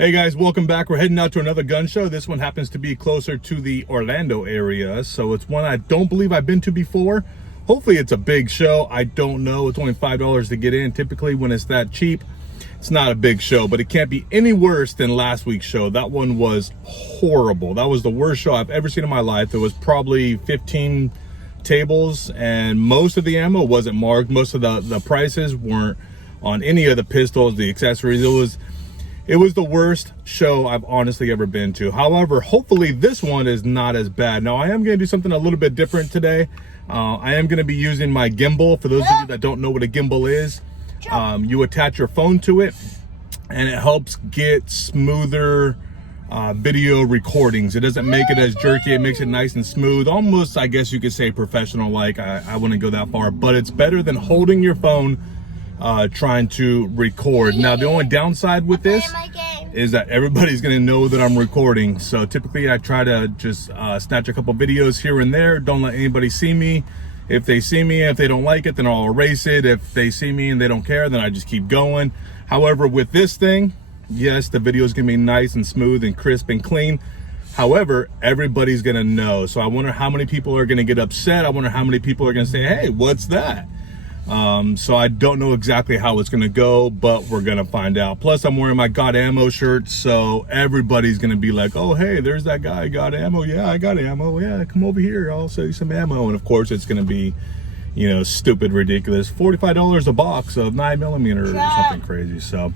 Hey guys, welcome back. We're heading out to another gun show. This one happens to be closer to the Orlando area, so it's one I don't believe I've been to before. Hopefully it's a big show. I don't know. It's only $5 to get in. Typically when it's that cheap, it's not a big show, but it can't be any worse than last week's show. That one was horrible. That was the worst show I've ever seen in my life. There was probably 15 tables and most of the ammo wasn't marked. Most of the prices weren't on any of the pistols, the accessories. It was the worst show I've honestly ever been to. However, hopefully this one is not as bad. Now, I am going to do something a little bit different today. I am going to be using my gimbal. For those of you that don't know what a gimbal is, you attach your phone to it, and it helps get smoother video recordings. It doesn't make it as jerky. It makes it nice and smooth. Almost, I guess you could say professional-like. I wouldn't go that far, but it's better than holding your phone trying to record. Now, the only downside with this is that everybody's gonna know that I'm recording. So typically I try to just snatch a couple videos here and there. Don't let anybody see me. If they see me, if they don't like it, then I'll erase it. If they see me and they don't care, then I just keep going. However, with this thing, yes, the video is gonna be nice and smooth and crisp and clean. However, everybody's gonna know. So I wonder how many people are gonna get upset. I wonder how many people are gonna say, hey, what's that? So I don't know exactly how it's gonna go, but we're gonna find out. Plus, I'm wearing my Got Ammo shirt, so everybody's gonna be like, oh, hey, there's that guy, got ammo. Yeah, I got ammo. Yeah, come over here, I'll sell you some ammo. And of course, it's gonna be, you know, stupid, ridiculous. $45 a box of 9mm or something crazy. So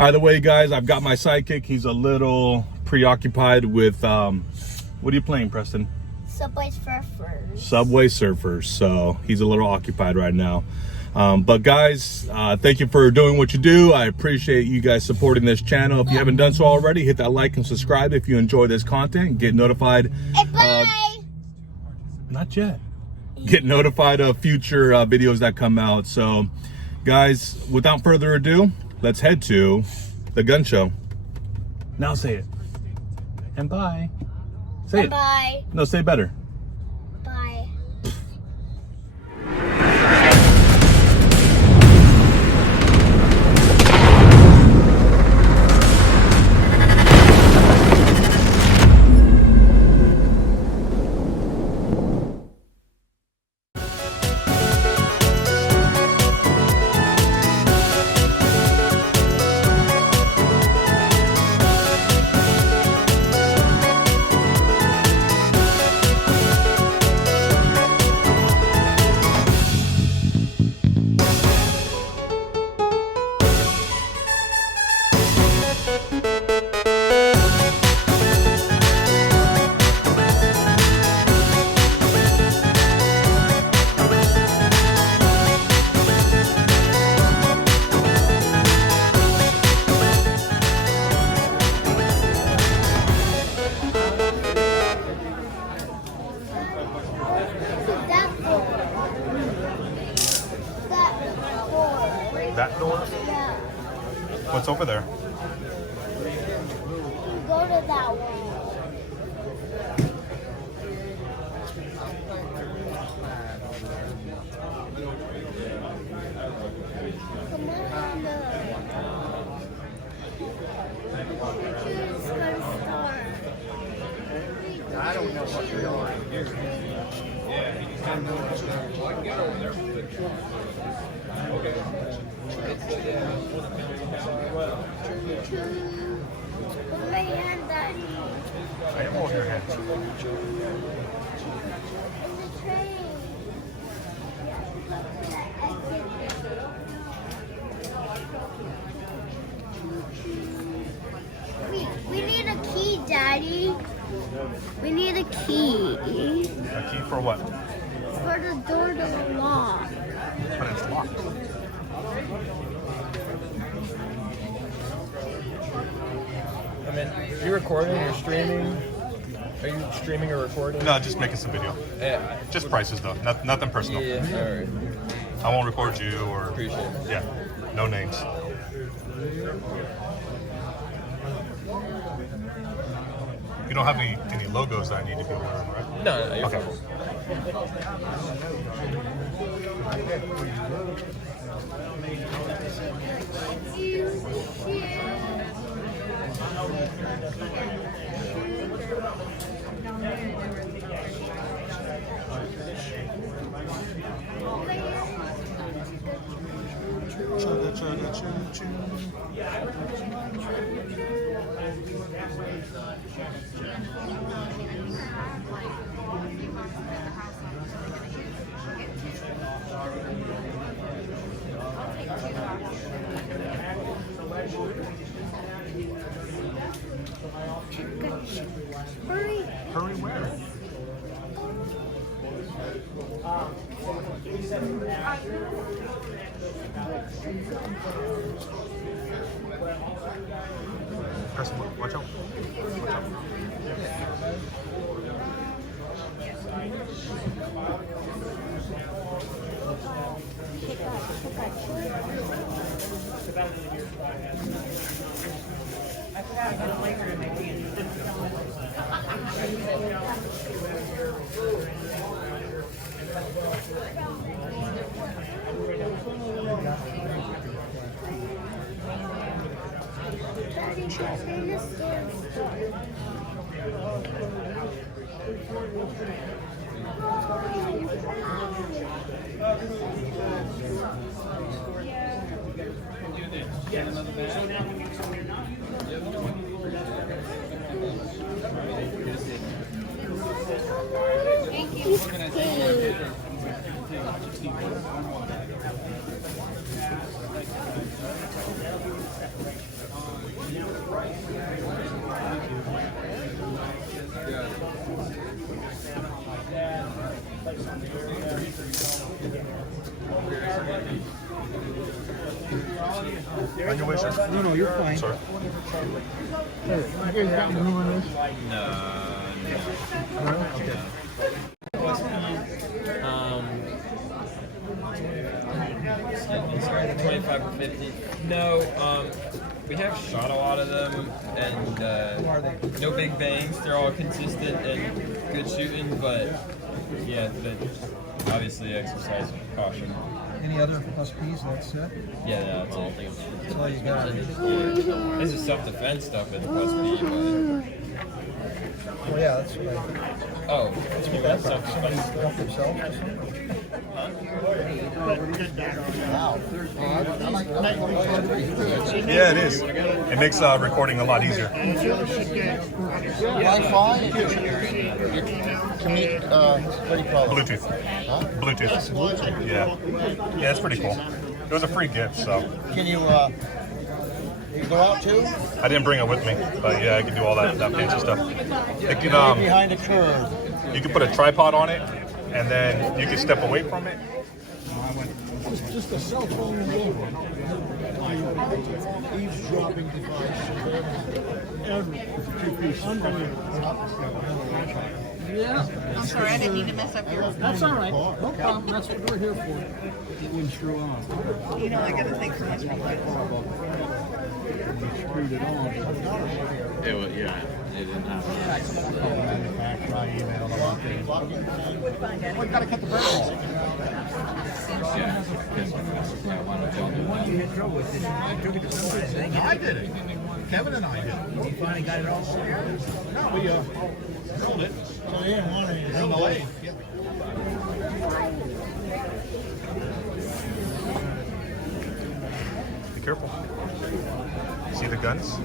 either way, guys, I've got my sidekick. He's a little preoccupied with, what are you playing, Preston? Subway Surfers. Subway Surfers. So he's a little occupied right now. But guys, thank you for doing what you do. I appreciate you guys supporting this channel. If you haven't done so already, hit that like and subscribe if you enjoy this content. Get notified. Not yet. Get notified of future videos that come out. So guys, without further ado, let's head to the gun show. Now say it. And bye. Say it. Bye. No, say better. Bye. That door? Yeah. What's over there? Go to that one. Come on. It's gonna start. I don't know what they are. Put my hand, Daddy. I am holding your hand. In the train. We need a key, Daddy. We need a key. A key for what? For the door to lock. But it's locked. And then, are you recording or streaming? Are you streaming or recording? No, just making some video. Yeah. Just prices though, nothing personal. Yeah, alright. I won't record you or... Appreciate it. Yeah, no names. You don't have any logos that I need to be aware of, right? No, you're okay. fine. Chugga, chugga, choo, choo. Hurry. Hurry where? Press him, watch out. Watch out. On your way, sir. No, you're fine. Sorry. Hey, you guys got room on this? Starting at 25 or 50. No, we have shot a lot of them, and no big bangs. They're all consistent and good shooting, but yeah, obviously exercise with caution. Any other SPs? That's it? Yeah, that's all. That's all you got. This is self-defense stuff at the plus B, but Oh yeah, that's right. oh, it's Somebody self-defense. help themselves or something? Wow. Yeah, it is. It makes recording a lot easier. Wi-Fi? What do you call it? Bluetooth. Huh? Bluetooth. Yeah. Yeah, it's pretty cool. It was a free gift, so. Can you go out too? I didn't bring it with me, but yeah, I can do all that fancy stuff. It can, Behind a curve. you can put a tripod on it, and then you can step away from it. It's just a cell phone remote. Eavesdropping device. Yeah. I'm sorry, I didn't mean to mess up your. That's all right. No problem. That's what we're here for. It wouldn't screw on. You know, I gotta think so much about it. We screwed it on. It was, yeah, it didn't happen. Manufacturer, I emailed them. We gotta cut the brakes off. I did it. Kevin and I did it. We finally got it all sorted. No, we sold it. So he didn't want anything. In the lathe. Be careful. See the guns?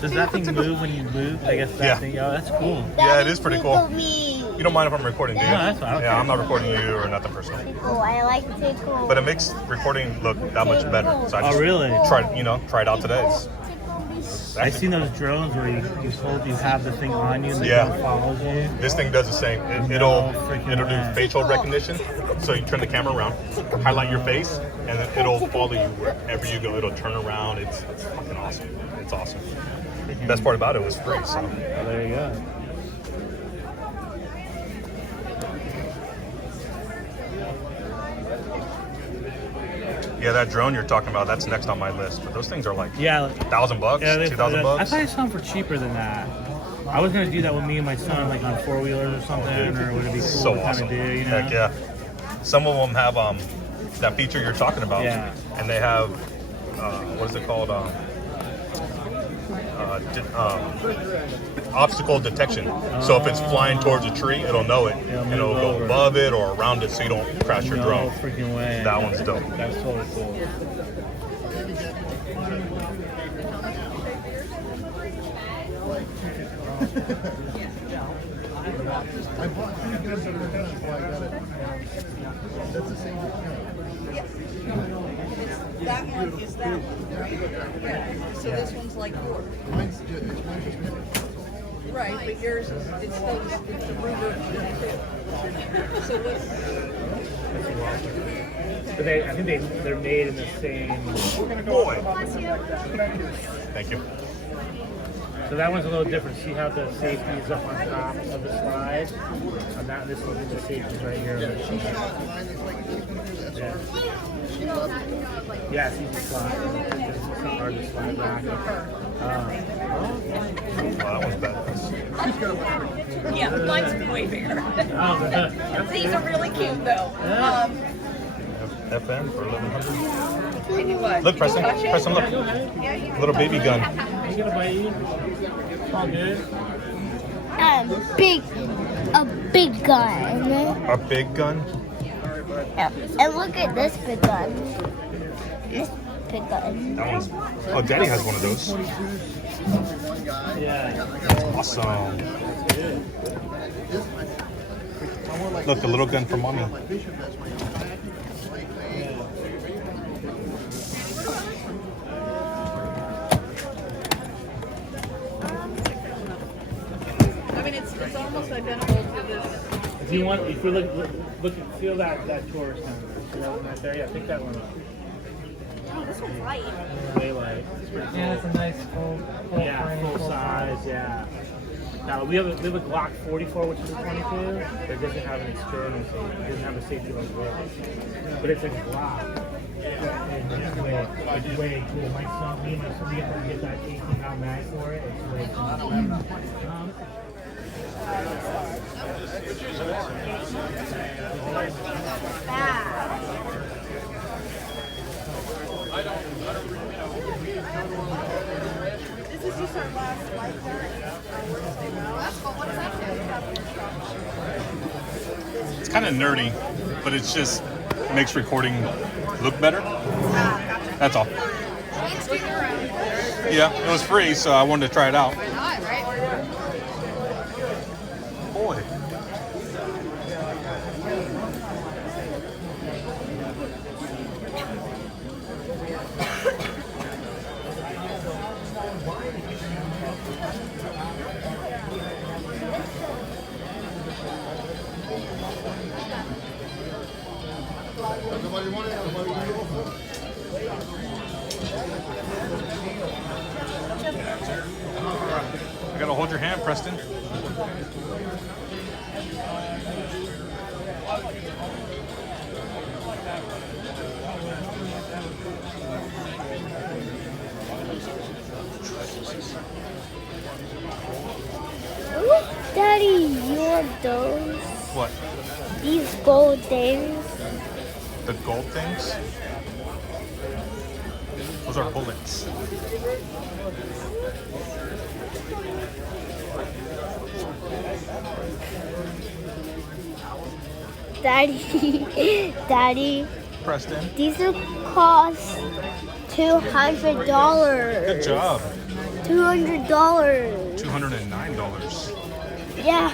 Does that thing move when you move? I guess that Yeah. thing. Oh, that's cool. Yeah, it is pretty cool. You don't mind if I'm recording, do you? No, that's fine. Yeah, I'm not recording you or nothing personal. Tickle. I like tickle. But it makes recording look that much better. So I just Oh, really? Try it out today. It's I've seen those drones where you have the thing on you and the Yeah. drone follows you. This thing does the same. It'll do facial recognition. So you turn the camera around, highlight your face, and then it'll follow you wherever you go. It'll turn around. It's fucking awesome. It's awesome. Best part about it was free. So Oh, there you go. yeah, that drone you're talking about, that's next on my list. But those things are like Yeah. $1,000, Yeah, $2,000 I bucks. thought I saw them for cheaper than that. I was gonna do that with me and my son, like on 4-wheelers or something, or would it be cool So to kind awesome. of do? You know? Heck yeah. Some of them have that feature you're talking about. Yeah. And they have what is it called? Obstacle detection. So if it's flying towards a tree, it'll know it, and it'll move go over. above it or around it, so you don't crash your No drone. freaking way. That one's dope. That's totally cool. I bought 3 guns at the time before I got it. That's the same thing. That one is that one, right? Yeah. So this one's like yours. Mine's just finished. Right, but yours is, it's still, it's the Ruger 22. So what's, But I think they're made in the same. Boy. Thank you. So that one's a little different. See how the safety is up on top of the slide? And that this one, the safety is right here. She shot mine. It's like Yeah. she loved it. Yeah, it's easy to slide. It's not hard to slide back. Wow, that one's badass. yeah, mine's way bigger. That's These good. are really cute though. FM for 1100. Can you what? Look, Preston. Touch it? Preston, look. Go ahead. Little baby gun. He's gonna bite you. It's all good. A big gun. A big gun. Yeah. And look at this big gun. This big gun. That one's. Oh, Daddy has one of those. Yeah. Awesome. Look, the little gun for mommy. I mean, it's almost identical to this. If you want, if you look, feel that tourist down there. See that one right there? Yeah, pick that one up. Oh, this one's light. Way light. It's pretty cool. Yeah, it's a nice full Yeah, full size, yeah. Now we have a Glock 44, which is a 22, but it doesn't have an external safety. It doesn't have a safety like this. But it's a Glock. And it's way cool. Me and my son, we have to get that 18-pound mag for it. It's way cool. This is just our last light there. That's cool. What does that do? It's kind of nerdy, but it's just makes recording look better. That's all. Yeah, it was free, so I wanted to try it out. Boy. Nobody wanted it. Nobody wanted it. I gotta hold your hand, Preston. Look, Daddy, you want those? What? These gold things? The gold things? Those are bullets. Daddy, Daddy, Preston. these will cost $200. Good job. $200. $209. Yeah,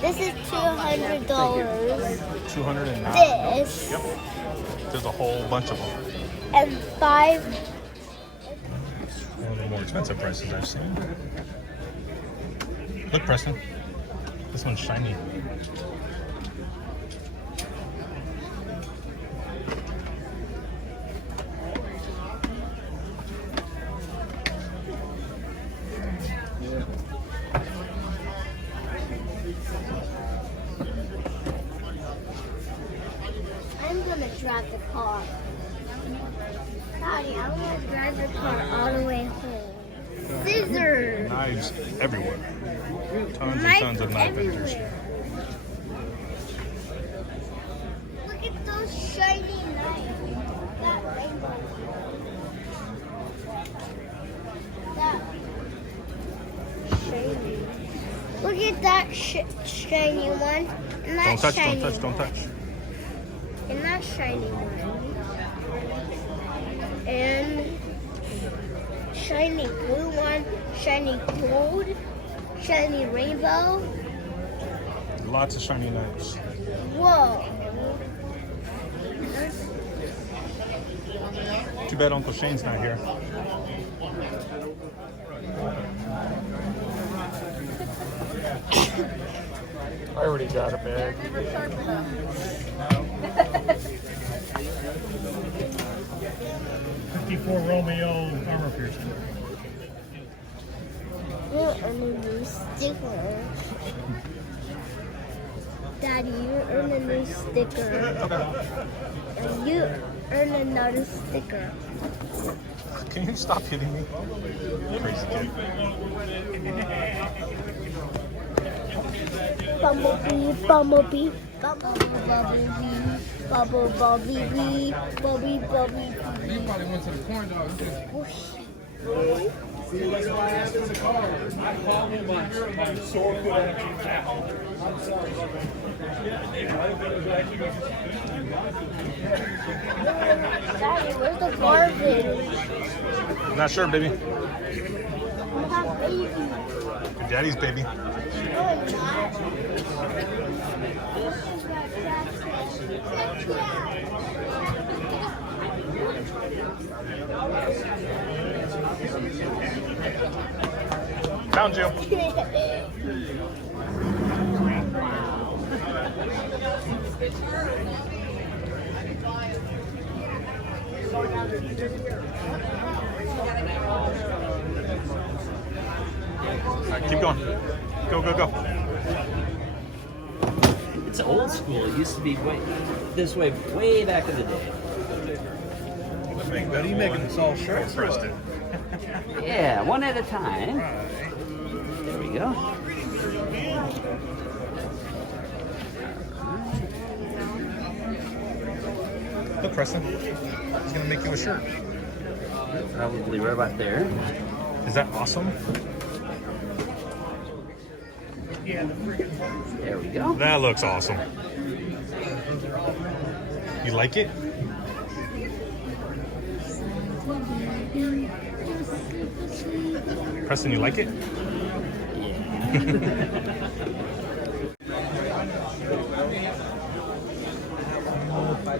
this is $200. $209. This Yep. There's a whole bunch of them. and five. One of the more expensive prices I've seen. Look, Preston. This one's shiny. I'm gonna drive the car. Daddy, I'm gonna drive the car all the way home. Scissors. Knives everywhere. Tons and Knife tons of knife vendors. everywhere. Look at those shiny knives. That rainbow. That shiny. Look at that shiny one. And that Don't touch, shiny don't touch, don't touch. And that shiny one. And shiny blue one, shiny gold, shiny rainbow. Lots of shiny knives. Whoa. Too bad Uncle Shane's not here. I already got a bag. '54 Romeo armor piercing. You earn a new sticker. Daddy, you earn a new sticker. And you earn another sticker. Can you stop hitting me? Crazy kid. Bumblebee, bumblebee, bumblebee, bumblebee, bumblebee, bumblebee. You probably went to the corn dog. Daddy, where's the garbage? Not sure, baby. We have baby. Your daddy's baby. No, it's not. Found you. All right, keep going. Go, go, go. It's old school. It used to be this way way back in the day. What are you making this all short, Preston? Yeah, one at a time. There we go. Look, Preston. He's gonna make you a shirt. Probably right about there. Is that awesome? There we go. That looks awesome. You like it? Preston, you like it?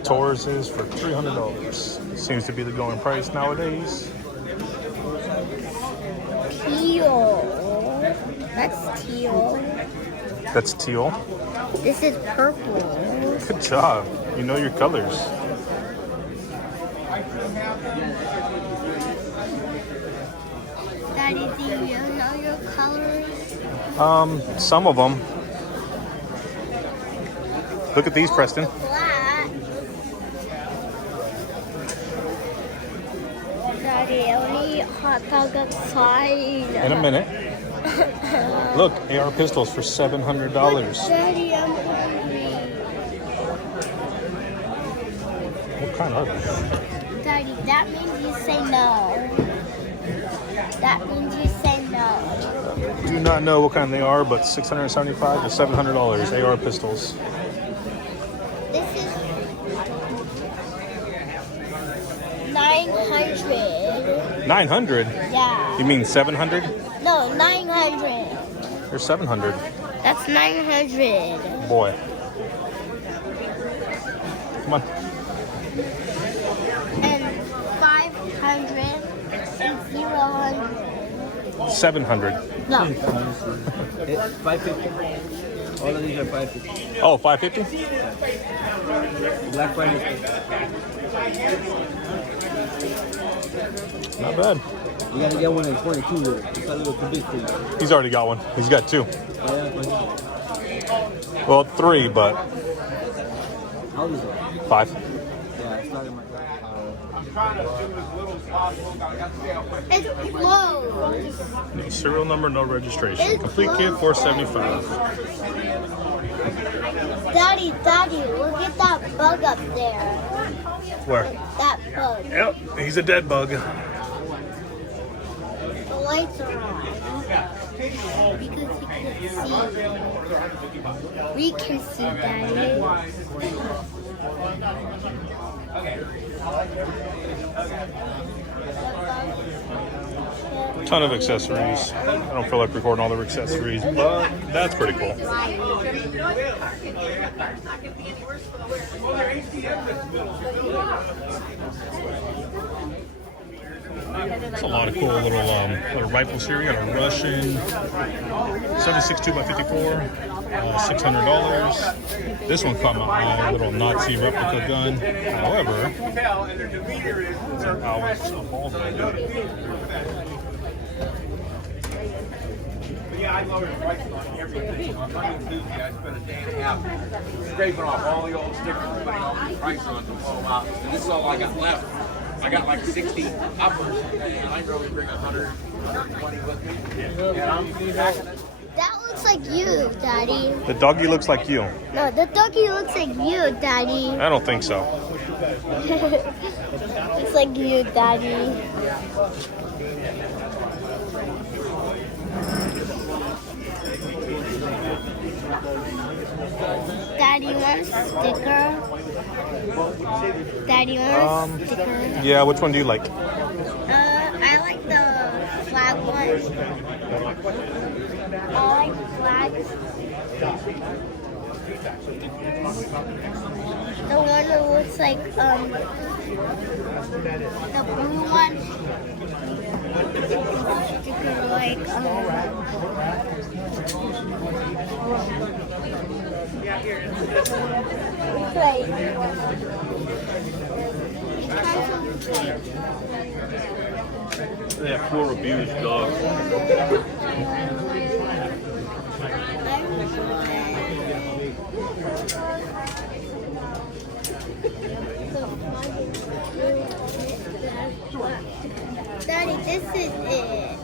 Taurus is for $300. Seems to be the going price nowadays. Teal. That's teal. That's teal. This is purple. Good job. You know your colors. Daddy, do you know your colors? Some of them. Look at these, Preston. Black. Daddy, I want to eat hot dog outside. In a minute. Look, AR pistols for $700. Daddy, I'm hungry. What kind are they? Daddy, that means you say no. That means you say no. Do not know what kind they are, but $675 to $700 AR pistols. This is 900. 900? Yeah. You mean 700? No, 900. They're 700. That's 900. Boy. Come on. And 500 and 000. 700. No. 550. All of these are 550. Oh, 550? Black Friday. Not bad. You gotta get one at 22. It's a little too big for you. He's already got one. He's got two. Yeah, Well, three, but how old is it? 5. Yeah, it's not in my car. It's closed. No serial number, no registration. It's Complete kit, closed. $475. Daddy, look at that bug up there. Where? That bug. Yep, he's a dead bug. The lights are on. Because he can see. We can see, Daddy. Ton of accessories. I don't feel like recording all the accessories, but that's pretty cool. It's a lot of cool little rifles here. We got a Russian 7.62 by 54, $600. This one caught my eye, a little Nazi replica gun. However, it's a ball gun. Yeah, I lowered the prices on everything. On Monday and Tuesday, I spent a day and a half scraping off all the old stickers and putting all the prices on to blow them out. And this is all I got left. I got like 60 uppers, and I really bring 120 with me. And I'm packing it. That looks like you, Daddy. The doggy looks like you. No, the doggy looks like you, Daddy. I don't think so. It's like you, Daddy. Daddy wants a sticker. Daddy wants a sticker. Yeah, which one do you like? I like the flag one. I like flags. The one that looks like the blue one. Sticker like Yeah, poor abused dog. Daddy, this is it.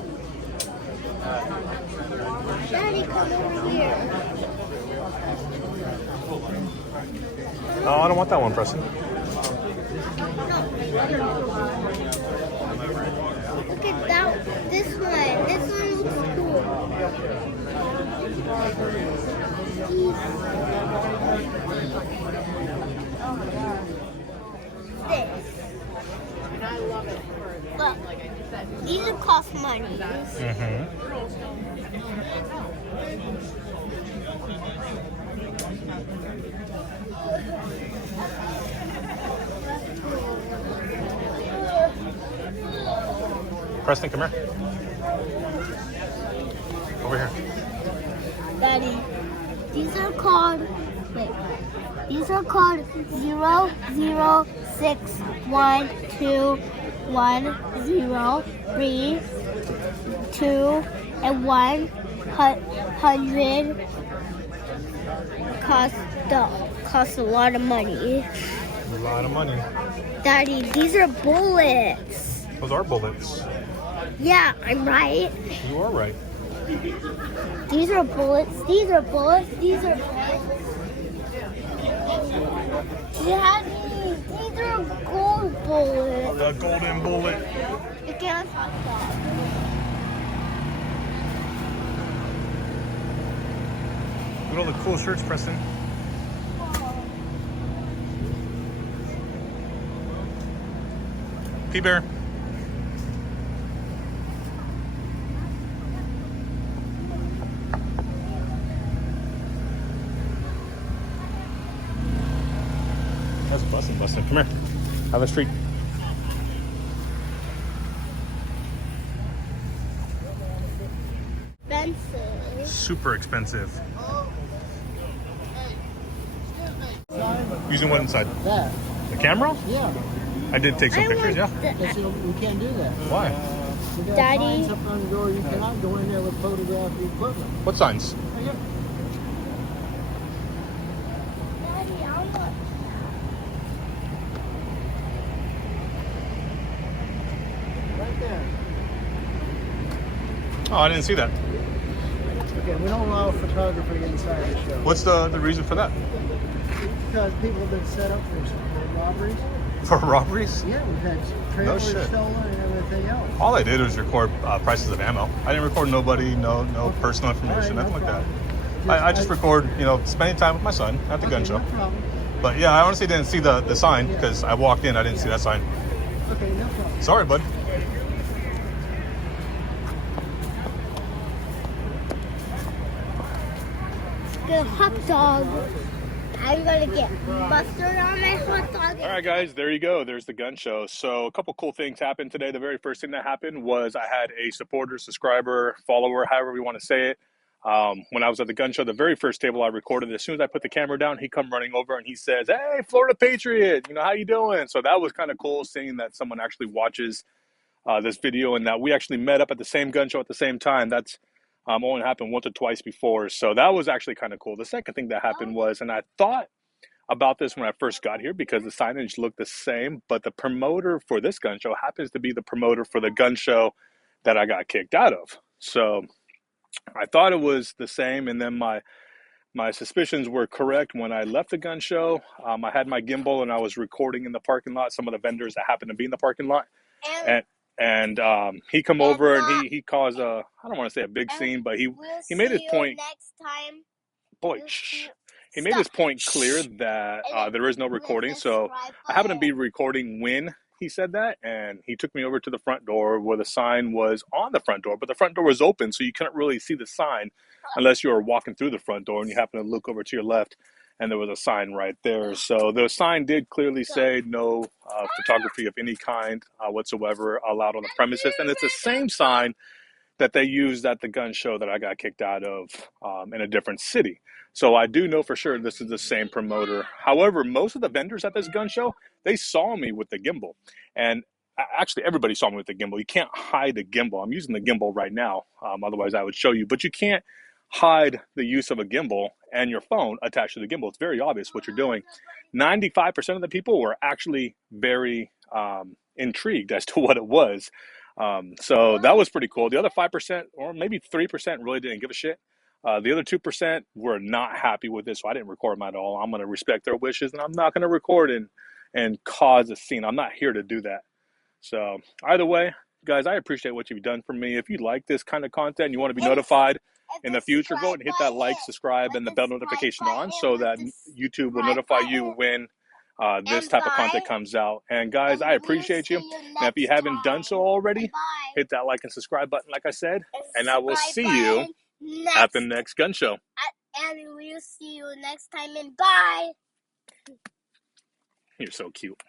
Daddy, come over here. Oh, I don't want that one, Preston. Look at that. This one. This one looks cool. This. And I love it. Look, these are cost money. Preston, come here. Over here. Daddy, these are called, these are called 006121032 and 100 cost a lot of money. A lot of money. Daddy, these are bullets. Those are bullets. Yeah, I'm right. You are right. These are bullets. These are bullets. These are bullets. Yeah, these are gold bullets. The golden bullet. You can't touch that. Look at all the cool shirts, Preston. P-Bear. That's busting. Come here. Have a treat. Expensive. Super expensive. Using what inside? That. The camera? Yeah. I did take some pictures, yeah. That's, we can't do that. Why? We got Daddy. signs up on the door. You cannot go in there with photograph the equipment. What signs? Daddy, I want Oh, I didn't see that. Okay, we don't allow photography inside the show. What's the reason for that? Because people have been set up for robberies. For robberies? Yeah, we've had trailers shit. stolen and everything else. All I did was record prices of ammo. I didn't record nobody, no personal information, All right, nothing no like that. problem. I just record, spending time with my son at the gun show. No problem. But yeah, I honestly didn't see the sign because I walked in, I didn't see that sign. Okay, no problem. Sorry, bud. The hot dog. I'm gonna get mustard on my hot dog. All right, guys, there you go. There's the gun show. So a couple cool things happened today. The very first thing that happened was I had a supporter, subscriber, follower, however you want to say it. When I was at the gun show, the very first table I recorded, as soon as I put the camera down, he come running over and he says, "Hey, Florida-Patriot, how you doing?" So that was kind of cool seeing that someone actually watches this video and that we actually met up at the same gun show at the same time. That's only happened once or twice before. So that was actually kind of cool. The second thing that happened was, and I thought about this when I first got here because the signage looked the same, but the promoter for this gun show happens to be the promoter for the gun show that I got kicked out of. So I thought it was the same, and then my suspicions were correct. When I left the gun show, I had my gimbal and I was recording in the parking lot some of the vendors that happened to be in the parking lot, and he come over and he caused a, I don't want to say a big scene, but he made his point. Next time. Boy, shh. He made his point clear that there is no recording. So I happened to be recording when he said that, and he took me over to the front door where the sign was on the front door, but the front door was open, so you couldn't really see the sign unless you were walking through the front door and you happen to look over to your left, and there was a sign right there. So the sign did clearly say no photography of any kind whatsoever allowed on the premises, and it's the same sign that they used at the gun show that I got kicked out of in a different city. So I do know for sure this is the same promoter. However, most of the vendors at this gun show, they saw me with the gimbal. And actually, everybody saw me with the gimbal. You can't hide the gimbal. I'm using the gimbal right now. Otherwise, I would show you. But you can't hide the use of a gimbal and your phone attached to the gimbal. It's very obvious what you're doing. 95% of the people were actually very intrigued as to what it was. So that was pretty cool. The other 5% or maybe 3% really didn't give a shit. The other 2% were not happy with this, so I didn't record them at all. I'm going to respect their wishes, and I'm not going to record and cause a scene. I'm not here to do that. So either way, guys, I appreciate what you've done for me. If you like this kind of content and you want to be notified in the future, go ahead and hit that like, subscribe, and the bell notification on so that YouTube will notify you when this type of content comes out. And guys, I appreciate you. And if you haven't done so already, hit that like and subscribe button like I said, and I will see you at the next gun show. And we'll see you next time, and bye. You're so cute.